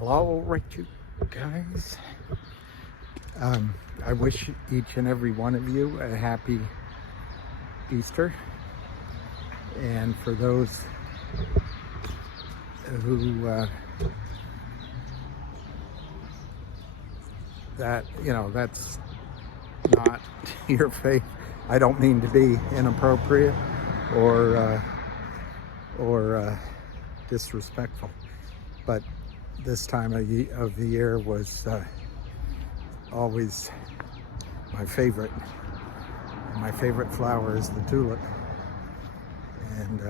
Well, all right, you guys. I wish each and every one of you a happy Easter. And for those who that's not your faith. I don't mean to be inappropriate or disrespectful, but this time of the year was always my favorite. My favorite flower is the tulip, and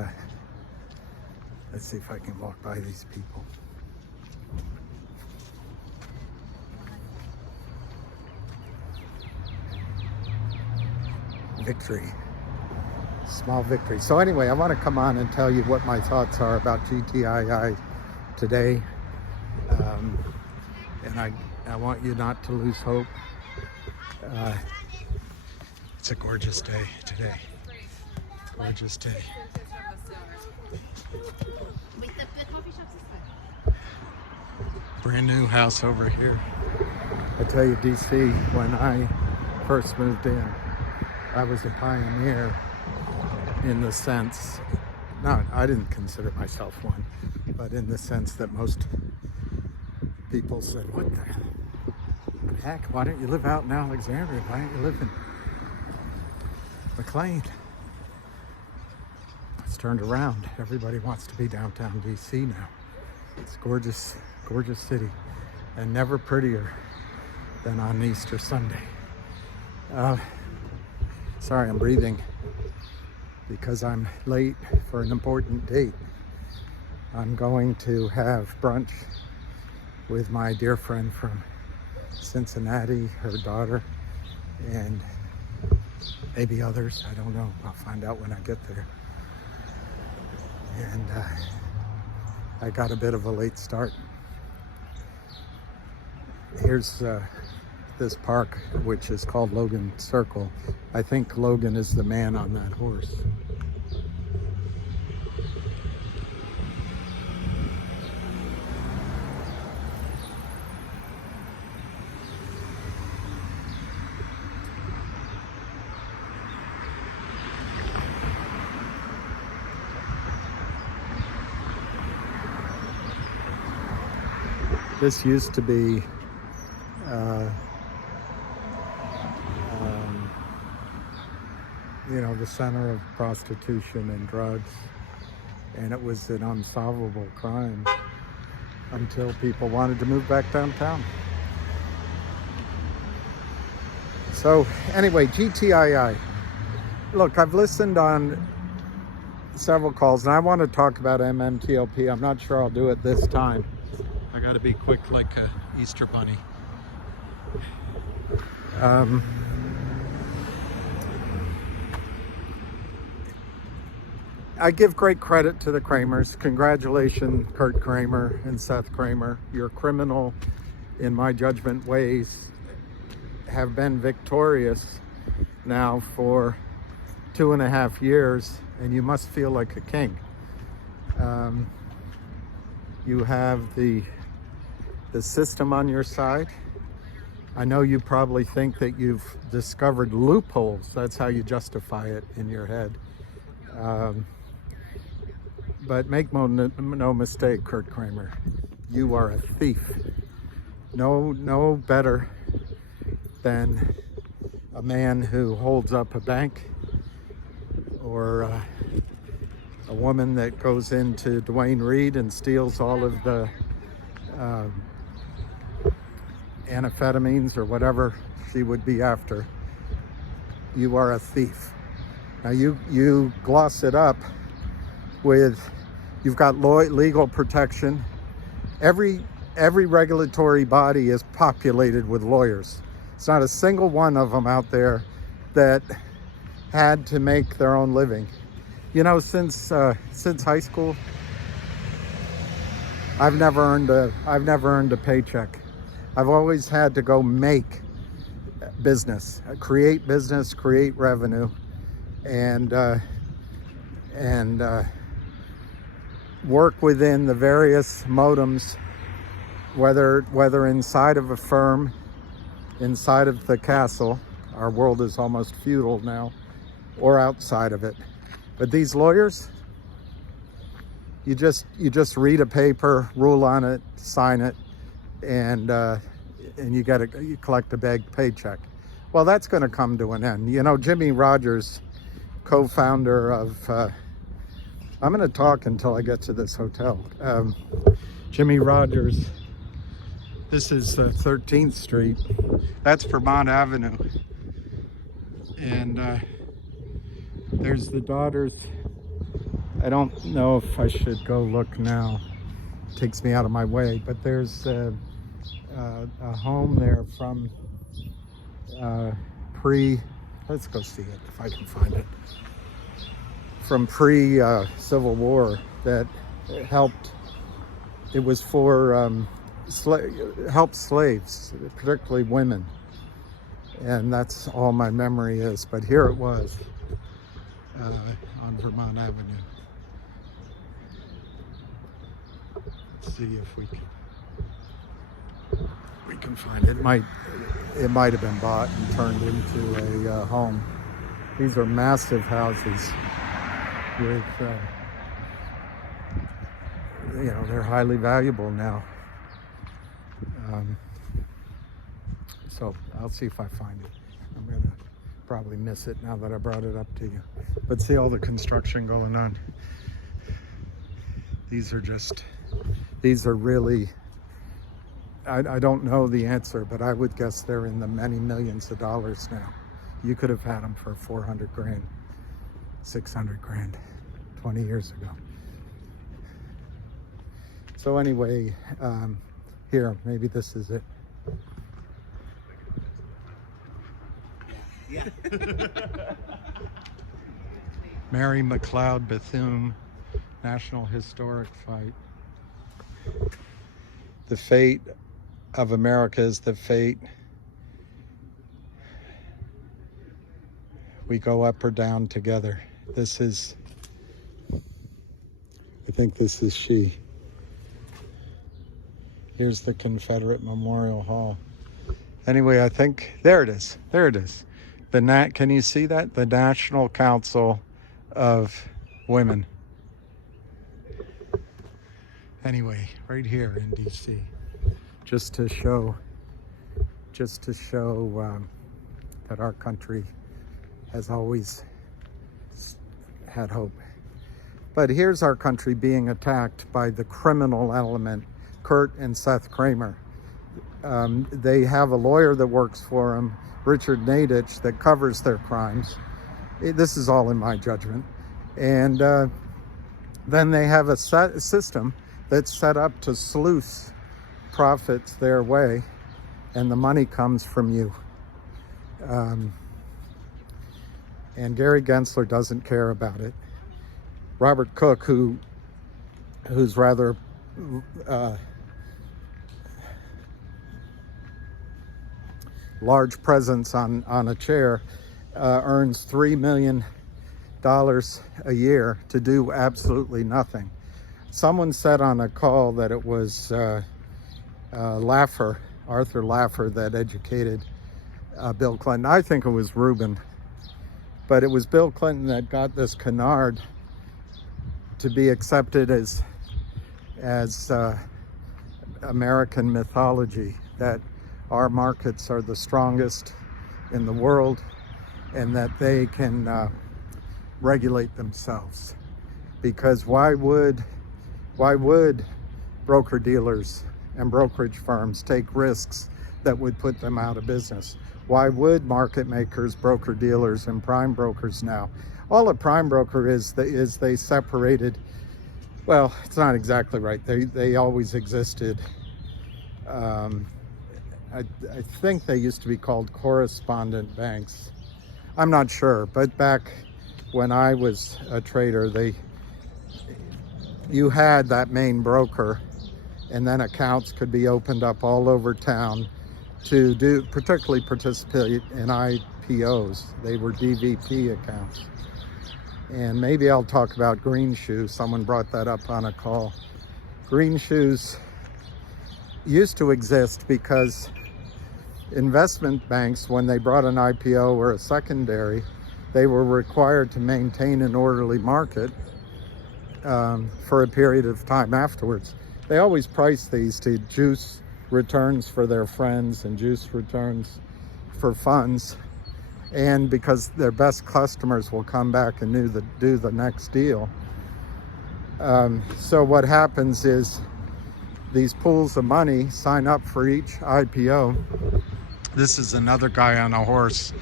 let's see if I can walk by these people. Victory, small victory. So anyway, I want to come on and tell you what my thoughts are about GTII today, and I want you not to lose hope. It's a gorgeous day today. Gorgeous day. Brand new house over here. I tell you, DC, when I first moved in, I was a pioneer in the sense, I didn't consider myself one, but in the sense that most people said, what the heck, why don't you live out in Alexandria? Why don't you live in McLean? It's turned around. Everybody wants to be downtown DC now. It's a gorgeous, gorgeous city, and never prettier than on Easter Sunday. Sorry, I'm breathing because I'm late for an important date. I'm going to have brunch with my dear friend from Cincinnati, her daughter, and maybe others. I don't know. I'll find out when I get there. And I got a bit of a late start. Here's this park, which is called Logan Circle. I think Logan is the man on that horse. This used to be the center of prostitution and drugs, and it was an unsolvable crime until people wanted to move back downtown. So anyway, GTII. Look, I've listened on several calls, and I want to talk about MMTLP. I'm not sure I'll do it this time. I got to be quick like a Easter bunny. I give great credit to the Kramers. Congratulations, Kurt Kramer and Seth Kramer. Your criminal, in my judgment, ways have been victorious now for 2.5 years, and you must feel like a king. You have the system on your side. I know you probably think that you've discovered loopholes. That's how you justify it in your head. But make no mistake, Kurt Kramer, you are a thief. No better than a man who holds up a bank, or a woman that goes into Dwayne Reed and steals all of the amphetamines or whatever she would be after. You are a thief. Now you gloss it up with you've got legal protection. Every regulatory body is populated with lawyers. It's not a single one of them out there that had to make their own living. Since high school, I've never earned a paycheck. I've always had to go make business, create revenue, and work within the various modems whether inside of a firm, inside of the castle, our world is almost feudal now, or outside of it. But these lawyers, you just read a paper, rule on it, sign it, and you collect a big paycheck. Well, that's going to come to an end. You know, Jimmy Rogers, co-founder of, I'm going to talk until I get to this hotel. Jimmy Rogers, this is 13th Street. That's Vermont Avenue. And there's the daughters. I don't know if I should go look now. It takes me out of my way, but there's a home there from let's go see it if I can find it. From pre-Civil War that helped. It was for helped slaves, particularly women. And that's all my memory is. But here it was on Vermont Avenue. Let's see if we can find it. It might have been bought and turned into a home. These are massive houses with, you know, they're highly valuable now. So I'll see if I find it. I'm gonna probably miss it now that I brought it up to you. But see all the construction going on. These are really, I don't know the answer, but I would guess they're in the many millions of dollars now. You could have had them for 400 grand, 600 grand, 20 years ago. So anyway, here, maybe this is it. Yeah. Mary McLeod Bethune National Historic Fight. The fate of America is the fate. We go up or down together. This is, I think this is she. Here's the Confederate Memorial Hall. Anyway, I think, there it is. There it is. Can you see that? The National Council of Women. Anyway, right here in DC, just to show that our country has always had hope. But here's our country being attacked by the criminal element, Kurt and Seth Kramer. They have a lawyer that works for them, Richard Nadich, that covers their crimes. This is all in my judgment. And then they have a system that's set up to sluice profits their way, and the money comes from you. And Gary Gensler doesn't care about it. Robert Cook, who's rather large presence on a chair, earns $3 million a year to do absolutely nothing. Someone said on a call that it was Arthur Laffer, that educated Bill Clinton. I think it was Rubin, but it was Bill Clinton that got this canard to be accepted as American mythology, that our markets are the strongest in the world and that they can regulate themselves. Because why would broker dealers and brokerage firms take risks that would put them out of business? Why would market makers, broker dealers, and prime brokers now? All a prime broker is they separated, well, it's not exactly right. They always existed. I think they used to be called correspondent banks. I'm not sure, but back when I was a trader, you had that main broker, and then accounts could be opened up all over town to particularly participate in IPOs. They were DVP accounts. And maybe I'll talk about green shoes. Someone brought that up on a call. Green shoes, used to exist because investment banks, when they brought an IPO or a secondary, they were required to maintain an orderly market for a period of time afterwards. They always price these to juice returns for their friends and juice returns for funds, and because their best customers will come back and do the next deal. So what happens is these pools of money sign up for each IPO. This is another guy on a horse,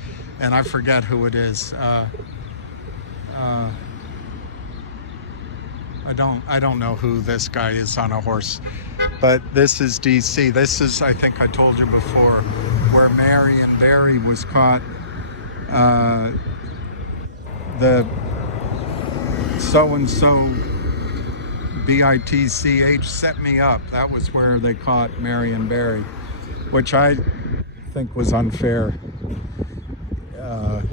and I forget who it is. I don't know who this guy is on a horse, but this is DC. This is, I think I told you before, where Marion Barry was caught. The so-and-so BITCH set me up. That was where they caught Marion Barry, which I think was unfair. But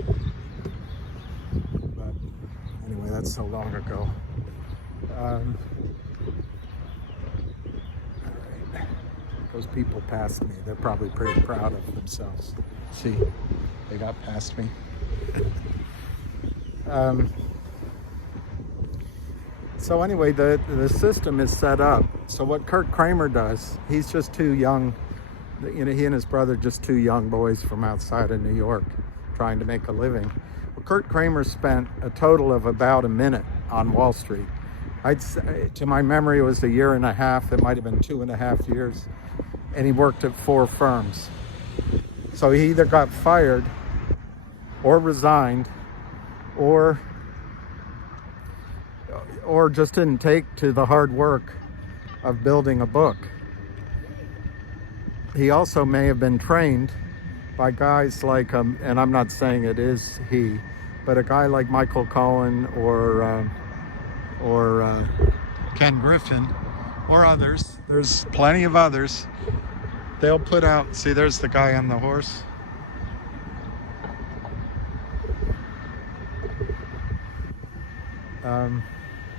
anyway, that's so long ago. All right. Those people passed me. They're probably pretty proud of themselves. See, they got past me. So anyway, the system is set up. So what Kurt Kramer does, he's just too young. You know, he and his brother, just two young boys from outside of New York trying to make a living. Well, Kurt Kramer spent a total of about a minute on Wall Street. I'd say, to my memory, it was 1.5 years. It might have been 2.5 years. And he worked at 4 firms. So he either got fired or resigned or just didn't take to the hard work of building a book. He also may have been trained by guys like, and I'm not saying it is he, but a guy like Michael Cohen or Ken Griffin or others. There's plenty of others. They'll put out, see, there's the guy on the horse.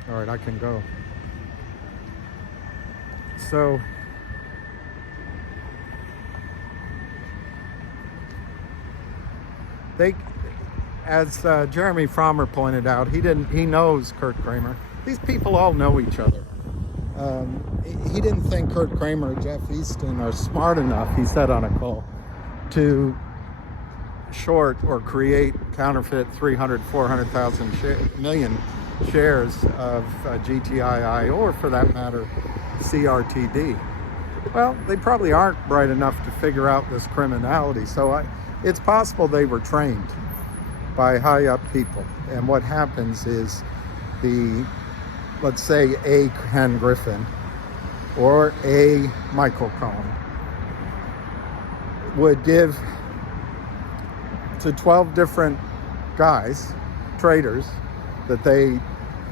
All right, I can go. So they, as Jeremy Frommer pointed out, he knows Kurt Kramer. These people all know each other. He didn't think Kurt Kramer or Jeff Easton are smart enough, he said on a call, to short or create counterfeit 400,000 million shares of GTII, or for that matter, CRTD. Well, they probably aren't bright enough to figure out this criminality. So it's possible they were trained by high up people. And what happens is let's say a Ken Griffin or a Michael Cohen would give to 12 different guys, traders, that they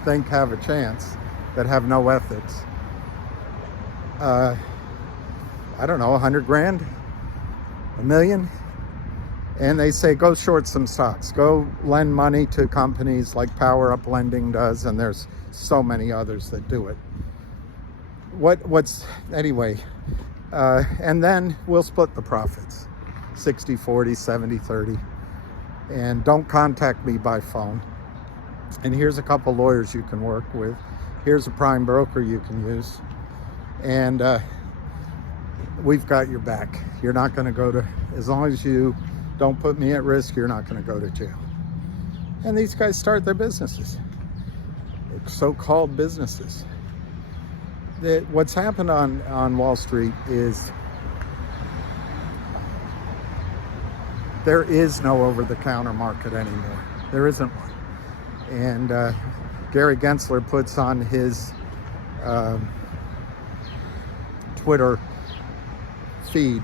think have a chance, that have no ethics. I don't know, 100 grand, $1 million. And they say, go short some stocks, go lend money to companies like Power Up Lending does, and there's so many others that do it. Anyway, and then we'll split the profits, 60-40, 70-30. And don't contact me by phone. And here's a couple lawyers you can work with. Here's a prime broker you can use. And we've got your back. You're not going to go to, as long as you don't put me at risk, you're not going to go to jail. And these guys start their businesses, so-called businesses. What's happened on Wall Street is there is no over-the-counter market anymore. There isn't one. And Gary Gensler puts on his Twitter feed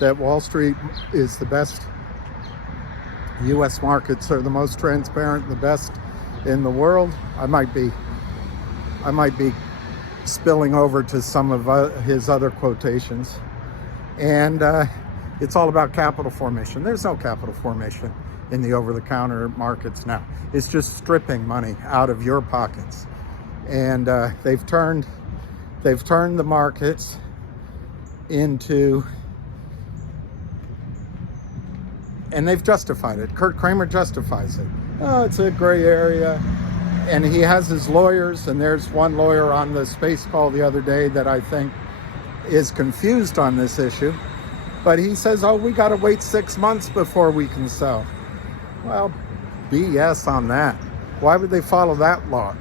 that Wall Street is the best. U.S. markets are the most transparent, the best in the world. I might be spilling over to some of his other quotations. And it's all about capital formation. There's no capital formation in the over-the-counter markets now. It's just stripping money out of your pockets. And they've turned They've turned the markets into, and they've justified it. Kurt Kramer justifies it. Oh, it's a gray area. And he has his lawyers, and there's one lawyer on the space call the other day that I think is confused on this issue. But he says, oh, we got to wait 6 months before we can sell. Well, BS on that. Why would they follow that law?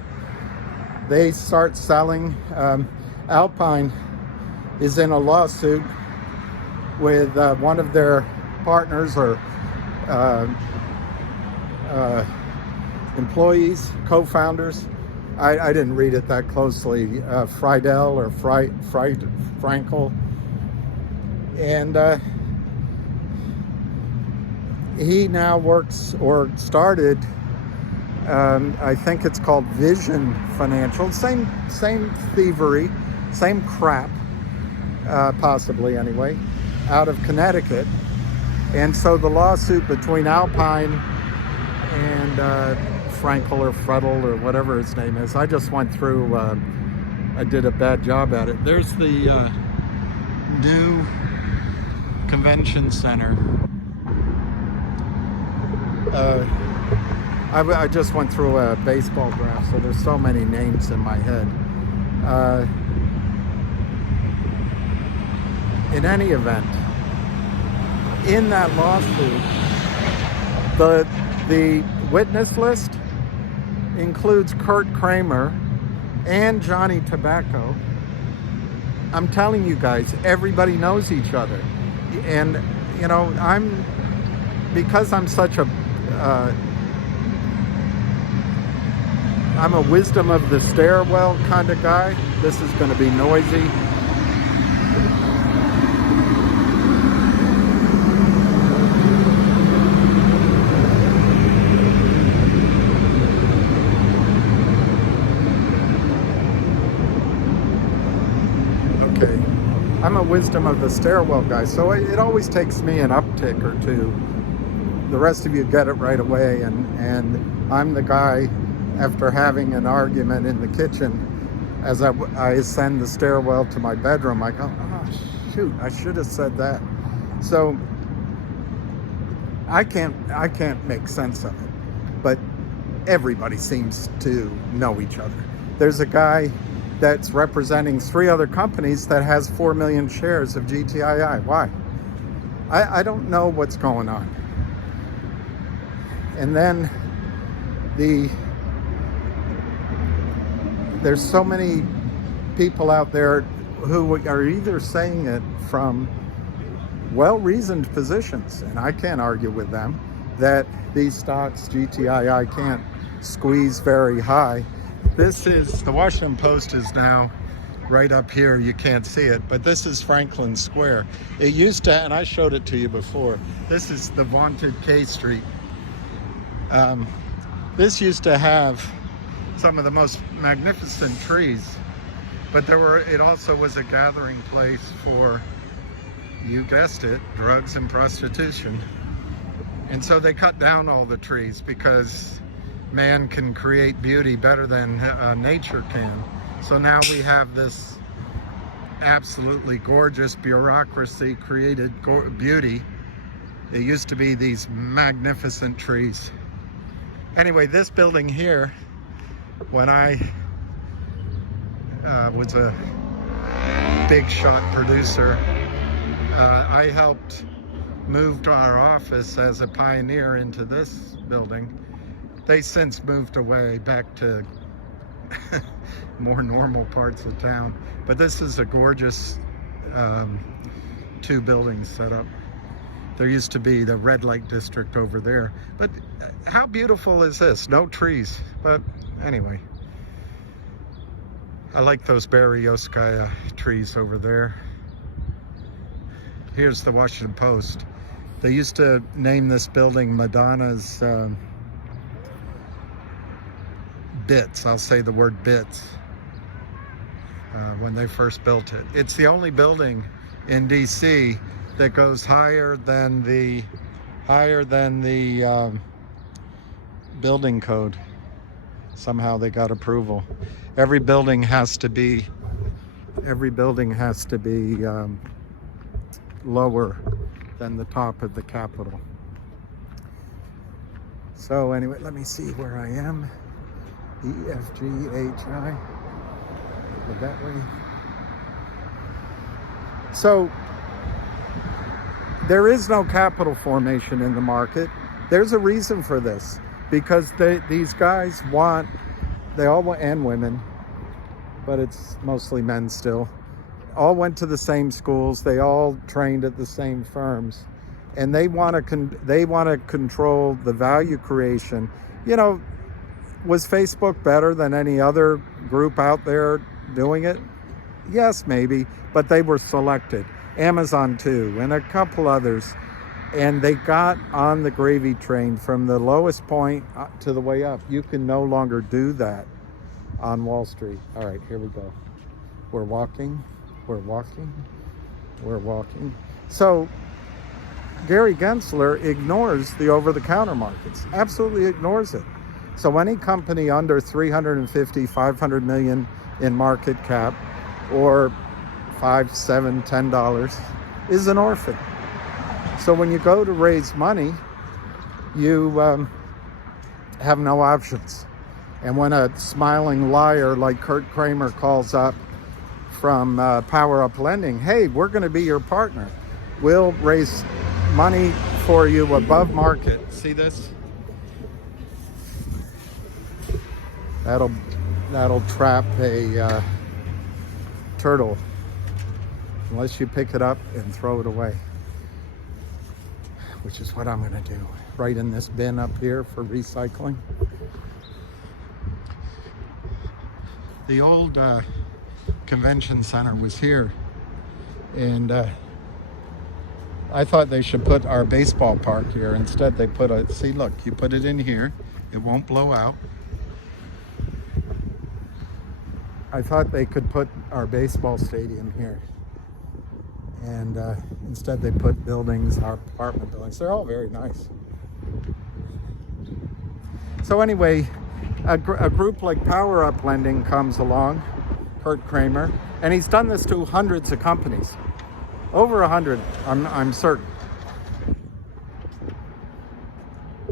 They start selling. Alpine is in a lawsuit with one of their partners or employees, co-founders. I didn't read it that closely. Friedel or Frankel. And he now works, or started, I think it's called Vision Financial. Same thievery, same crap, possibly anyway, out of Connecticut. And so the lawsuit between Alpine and Frankel or Fredel or whatever his name is, I just went through, I did a bad job at it. There's the new convention center. I just went through a baseball graph, so there's so many names in my head. In any event, in that lawsuit, the witness list includes Kurt Kramer and Johnny Tobacco. I'm telling you guys, everybody knows each other. And, you know, because I'm such a, I'm a wisdom of the stairwell kind of guy. This is going to be noisy. Okay, I'm a wisdom of the stairwell guy, so it always takes me an uptick or two. The rest of you get it right away, and I'm the guy, after having an argument in the kitchen, as I ascend the stairwell to my bedroom, I go, oh shoot, I should have said that. So I can't make sense of it, but everybody seems to know each other. There's a guy that's representing 3 other companies that has 4 million shares of GTII. Why? I don't know what's going on. And then there's so many people out there who are either saying it from well-reasoned positions, and I can't argue with them, that these stocks, GTII, can't squeeze very high. This is, the Washington Post is now right up here. You can't see it, but this is Franklin Square. It used to, and I showed it to you before, this is the vaunted K Street. This used to have some of the most magnificent trees, but it also was a gathering place for, you guessed it, drugs and prostitution. And so they cut down all the trees because man can create beauty better than nature can. So now we have this absolutely gorgeous bureaucracy created beauty. It used to be these magnificent trees. Anyway, this building here, when I was a big shot producer, I helped move our office as a pioneer into this building. They since moved away back to more normal parts of town. But this is a gorgeous 2 buildings set up. There used to be the red light district over there. But how beautiful is this? No trees. But anyway, I like those Berezovskaya trees over there. Here's the Washington Post. They used to name this building Madonna's Bits. I'll say the word Bits when they first built it. It's the only building in DC that goes higher than the building code. Somehow they got approval. Every building has to be every building has to be lower than the top of the Capitol. So anyway, let me see where I am. E, F, G, H, I. Go that way. So there is no capital formation in the market. There's a reason for this, because these guys they all want, and women, but it's mostly men still, all went to the same schools, they all trained at the same firms, and they want to control the value creation. You know, was Facebook better than any other group out there doing it? Yes, maybe, but they were selected. Amazon too, and a couple others, and they got on the gravy train from the lowest point to the way up. You can no longer do that on Wall Street. All right, here we go. We're walking. So Gary Gensler ignores the over-the-counter markets, absolutely ignores it. So any company under 350, 500 million in market cap, or $5, $7, $10 is an orphan. So when you go to raise money, you have no options. And when a smiling liar like Kurt Kramer calls up from Power Up Lending, hey, we're going to be your partner. We'll raise money for you above market. See this? That'll trap a turtle, unless you pick it up and throw it away, which is what I'm going to do, right in this bin up here for recycling. The old convention center was here, and I thought they should put our baseball park here. Instead they put see, look, you put it in here, it won't blow out. I thought they could put our baseball stadium here, and instead they put buildings, our apartment buildings. They're all very nice. So anyway, a group like Power Up Lending comes along, Kurt Kramer, and he's done this to hundreds of companies, over 100, I'm certain.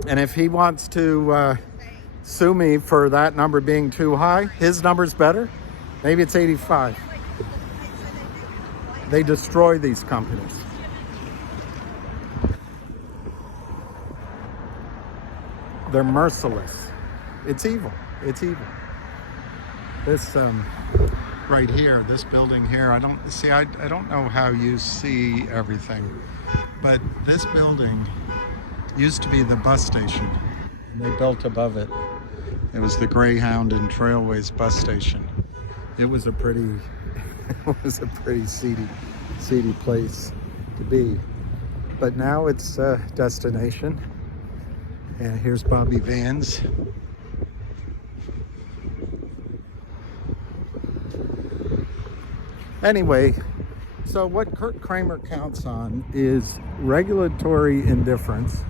And if he wants to sue me for that number being too high, his number's better. Maybe it's 85. They destroy these companies. They're merciless. It's evil. It's evil. This right here, this building here, I don't know how you see everything, but this building used to be the bus station, and they built above it. It was the Greyhound and Trailways bus station. It was a pretty seedy place to be. But now it's a destination. And here's Bobby Vans. Anyway, so what Kurt Kramer counts on is regulatory indifference.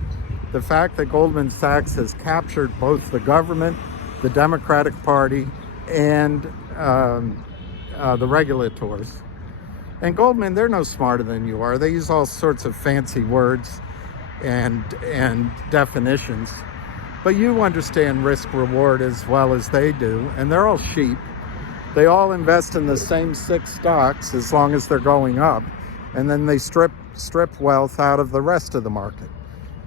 The fact that Goldman Sachs has captured both the government, the Democratic Party, and the regulators. And Goldman, they're no smarter than you are. They use all sorts of fancy words and definitions, but you understand risk reward as well as they do, and they're all sheep. They all invest in the same 6 stocks as long as they're going up, and then they strip wealth out of the rest of the market.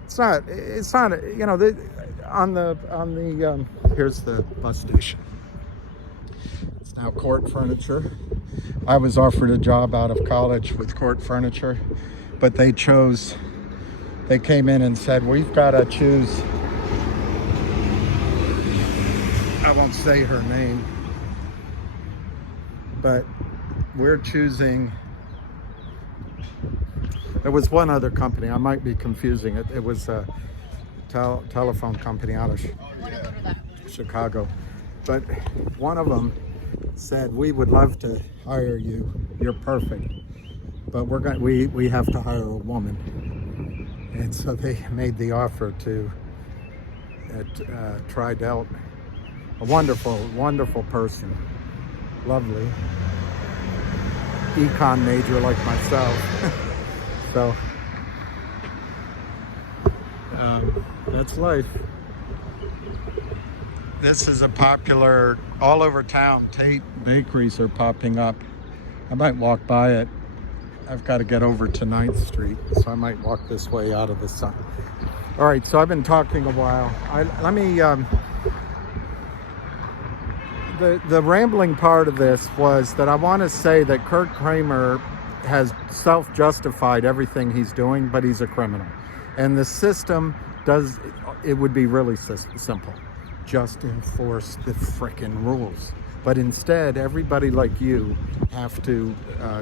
It's not you know, here's the bus station. It's now Court Furniture. I was offered a job out of college with Court Furniture, but they came in and said, we've got to choose, I won't say her name, but we're choosing, there was one other company, I might be confusing it. It was a telephone company out of Chicago. But one of them said, we would love to hire you, you're perfect, but we have to hire a woman. And so they made the offer to Tridelt, a wonderful, wonderful person, lovely. econ major like myself. So that's life. This is a popular, all over town, Tate bakeries are popping up. I might walk by it. I've got to get over to 9th Street, so I might walk this way out of the sun. All right, so I've been talking a while. The rambling part of this was that I want to say that Kurt Kramer has self-justified everything he's doing, but he's a criminal. And the system it would be really simple. Just enforce the frickin' rules. But instead, everybody like you have to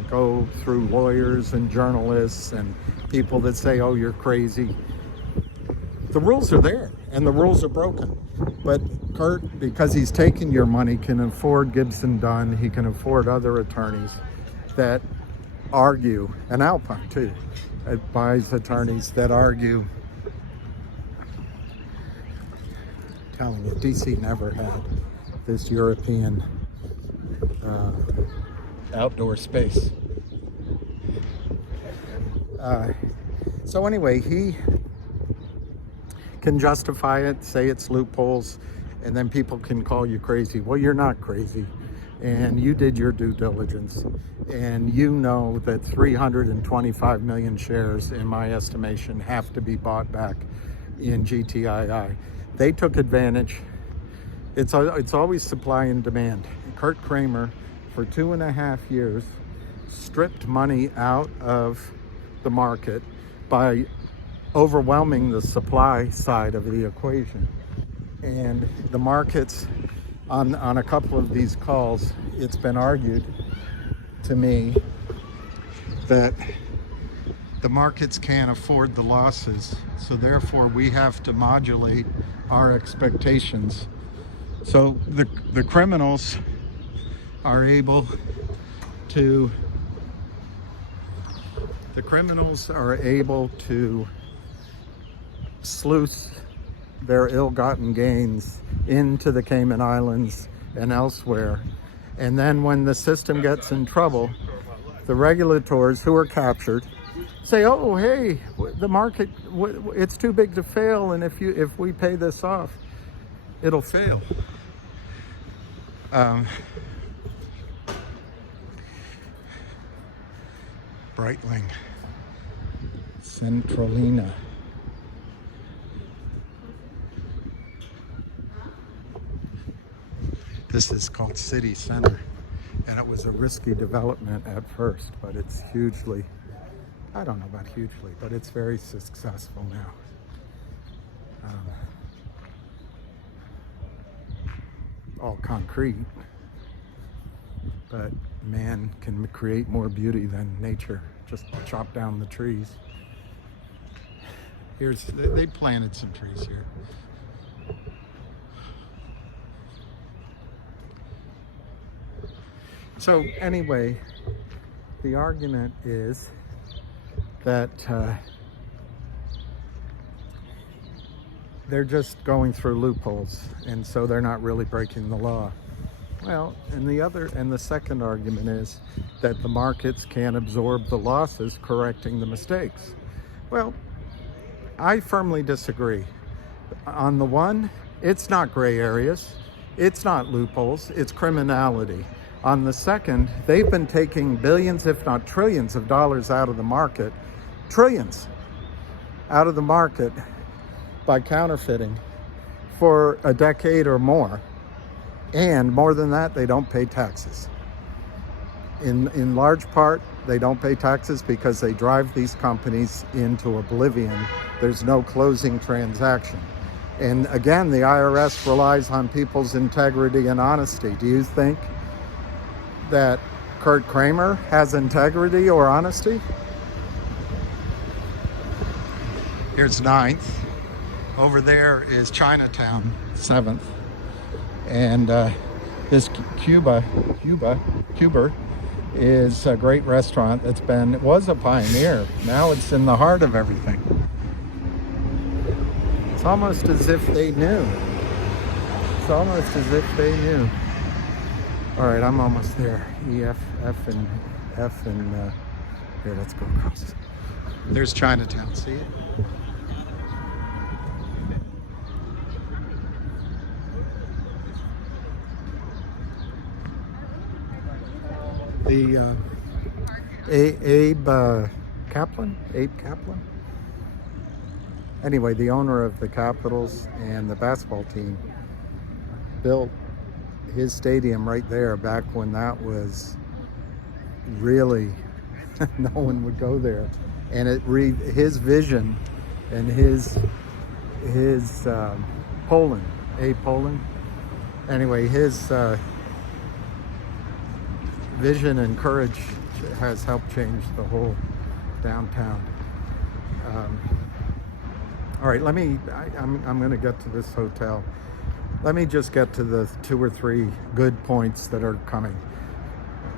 go through lawyers and journalists and people that say, oh, you're crazy. The rules are there, and the rules are broken. But Kurt, because he's taken your money, can afford Gibson Dunn. He can afford other attorneys that argue, and Alpine too, buys attorneys that argue. Telling you, DC never had this European outdoor space. So anyway, he can justify it, say it's loopholes, and then people can call you crazy. Well, you're not crazy, and you did your due diligence, and you know that 325 million shares, in my estimation, have to be bought back in GTII. They took advantage. It's always supply and demand. Kurt Kramer, for 2.5 years, stripped money out of the market by overwhelming the supply side of the equation. And the markets, on a couple of these calls, it's been argued to me that the markets can't afford the losses, so therefore we have to modulate our expectations. So the criminals are able to sluice their ill-gotten gains into the Cayman Islands and elsewhere. And then when the system gets in trouble, the regulators who are captured say, oh, hey, the market, it's too big to fail, and if we pay this off, it'll fail. Breitling, Centralina. This is called City Center, and it was a risky development at first, but it's hugely, I don't know about hugely, but it's very successful now. All concrete, but man can create more beauty than nature. Just chop down the trees. They planted some trees here. So anyway, the argument is that they're just going through loopholes, and so they're not really breaking the law. Well, and the second argument is that the markets can't absorb the losses, correcting the mistakes. Well, I firmly disagree. On the one, it's not gray areas, it's not loopholes, it's criminality. On the second, they've been taking billions, if not trillions of dollars out of the market, trillions out of the market by counterfeiting for a decade or more. And more than that, they don't pay taxes. In large part, they don't pay taxes because they drive these companies into oblivion. There's no closing transaction. And again, the IRS relies on people's integrity and honesty. Do you think that Kurt Kramer has integrity or honesty? Here's 9th. Over there is Chinatown, 7th. And this Cuba is a great restaurant it was a pioneer. Now it's in the heart of everything. It's almost as if they knew. All right, I'm almost there. E, F, F, and F, and here, let's go across. There's Chinatown, see it? The Abe Kaplan? Abe Kaplan? Anyway, the owner of the Capitals and the basketball team built his stadium right there back when that was really no one would go there, and his vision and his Poland, Abe Poland. Anyway, his vision and courage has helped change the whole downtown. All right, I'm going to get to this hotel. Let me just get to the 2 or 3 good points that are coming.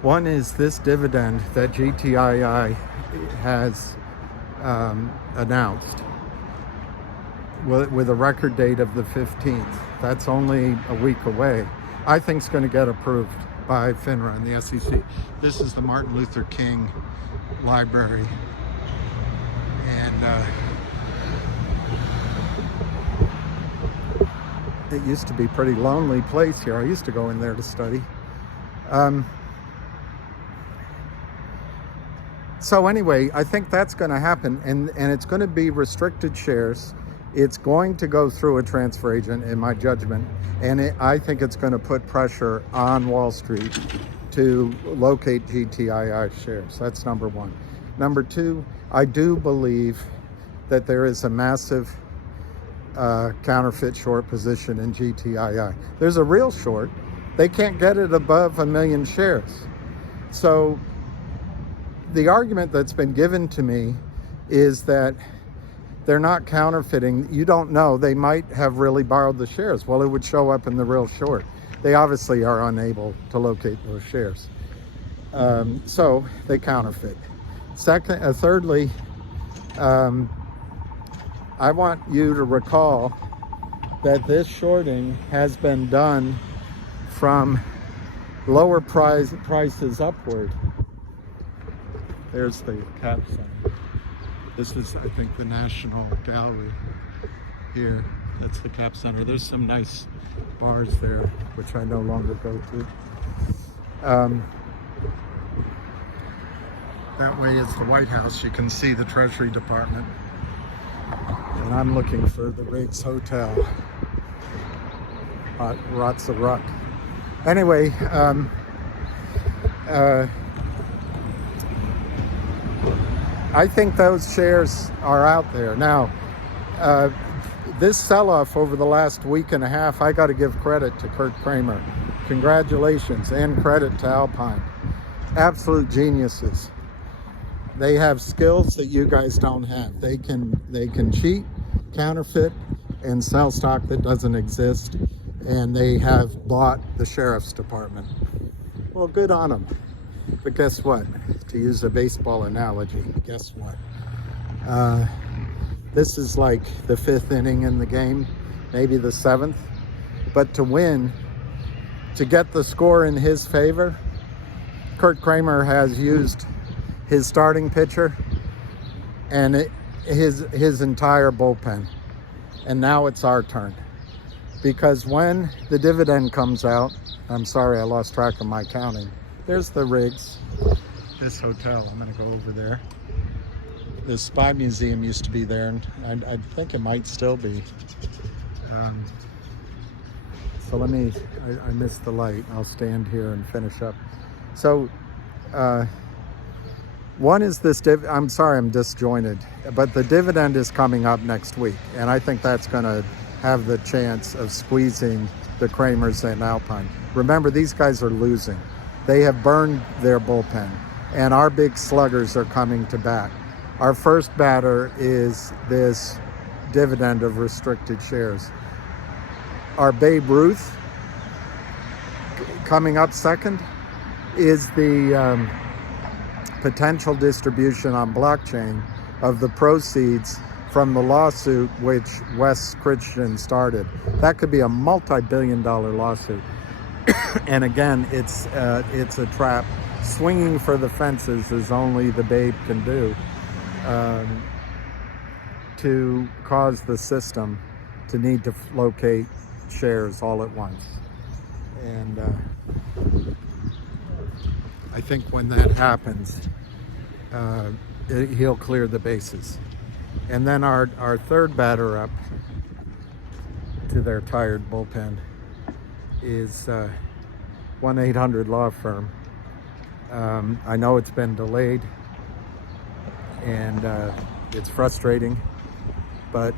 One is this dividend that GTII has announced with a record date of the 15th. That's only a week away. I think it's going to get approved by FINRA and the SEC. This is the Martin Luther King Library, and it used to be a pretty lonely place here. I used to go in there to study. So anyway, I think that's going to happen, and it's going to be restricted shares. It's going to go through a transfer agent, in my judgment, and I think it's going to put pressure on Wall Street to locate GTII shares. That's number one. Number two, I do believe that there is a massive counterfeit short position in GTII. There's a real short. They can't get it above 1 million shares. So the argument that's been given to me is that they're not counterfeiting. You don't know. They might have really borrowed the shares. Well, it would show up in the real short. They obviously are unable to locate those shares. So they counterfeit. Thirdly, I want you to recall that this shorting has been done from lower prices upward. There's the Cap Center. This is, I think, the National Gallery here. That's the Cap Center. There's some nice bars there, which I no longer go to. That way is the White House. You can see the Treasury Department. And I'm looking for the Riggs Hotel. Rotsa Ruck. Anyway, I think those shares are out there. Now, this sell-off over the last week and a half, I got to give credit to Kurt Kramer. Congratulations, and credit to Alpine. Absolute geniuses. They have skills that you guys don't have. They can cheat, counterfeit, and sell stock that doesn't exist, and they have bought the sheriff's department. Well, good on them. But guess what? To use a baseball analogy, guess what? This is like the 5th inning in the game, maybe the 7th. But to win, to get the score in his favor, Kurt Kramer has used his starting pitcher and his entire bullpen. And now it's our turn. Because when the dividend comes out, I'm sorry, I lost track of my counting. There's the Riggs, this hotel. I'm going to go over there. The Spy Museum used to be there, and I think it might still be. So let me, I missed the light. I'll stand here and finish up. So one is this, I'm sorry I'm disjointed, but the dividend is coming up next week, and I think that's going to have the chance of squeezing the Kramers and Alpine. Remember, these guys are losing. They have burned their bullpen, and our big sluggers are coming to bat. Our first batter is this dividend of restricted shares. Our Babe Ruth, coming up second, is the potential distribution on blockchain of the proceeds from the lawsuit which Wes Christian started. That could be a multi-billion-dollar lawsuit. And again, it's a trap. Swinging for the fences is only the babe can do, to cause the system to need to locate shares all at once. And I think when that happens, he'll clear the bases. And then our third batter up to their tired bullpen is 1-800 Law Firm. I know it's been delayed and it's frustrating, but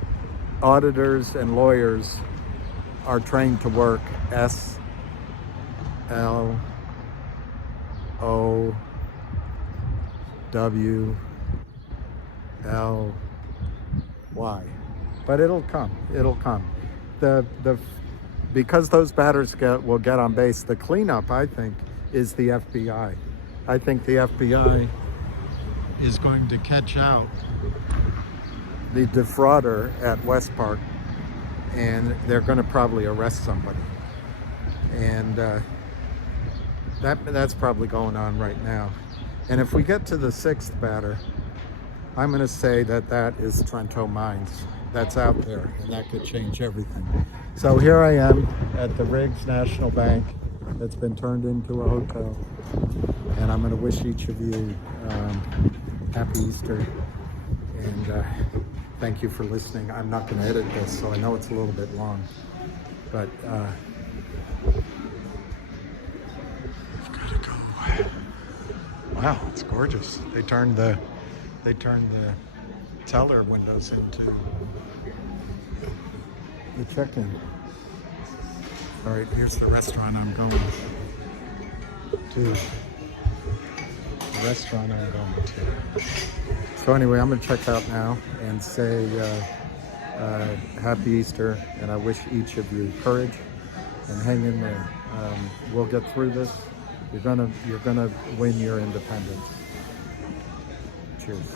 auditors and lawyers are trained to work SLOWLY. But it'll come. Because those batters will get on base, the cleanup, I think, is the FBI. I think the FBI is going to catch out the defrauder at West Park, and they're going to probably arrest somebody. And that's probably going on right now. And if we get to the sixth batter, I'm going to say that is Trento Mines. That's out there, and that could change everything. So here I am at the Riggs National Bank that's been turned into a hotel, and I'm going to wish each of you Happy Easter, and thank you for listening. I'm not going to edit this, so I know it's a little bit long, but I've got to go. Wow, it's gorgeous. They turned the teller windows into the check-in. All right, here's the restaurant I'm going to. So anyway, I'm gonna check out now and say Happy Easter, and I wish each of you courage and hang in there. We'll get through this. You're gonna win your independence. Cheers.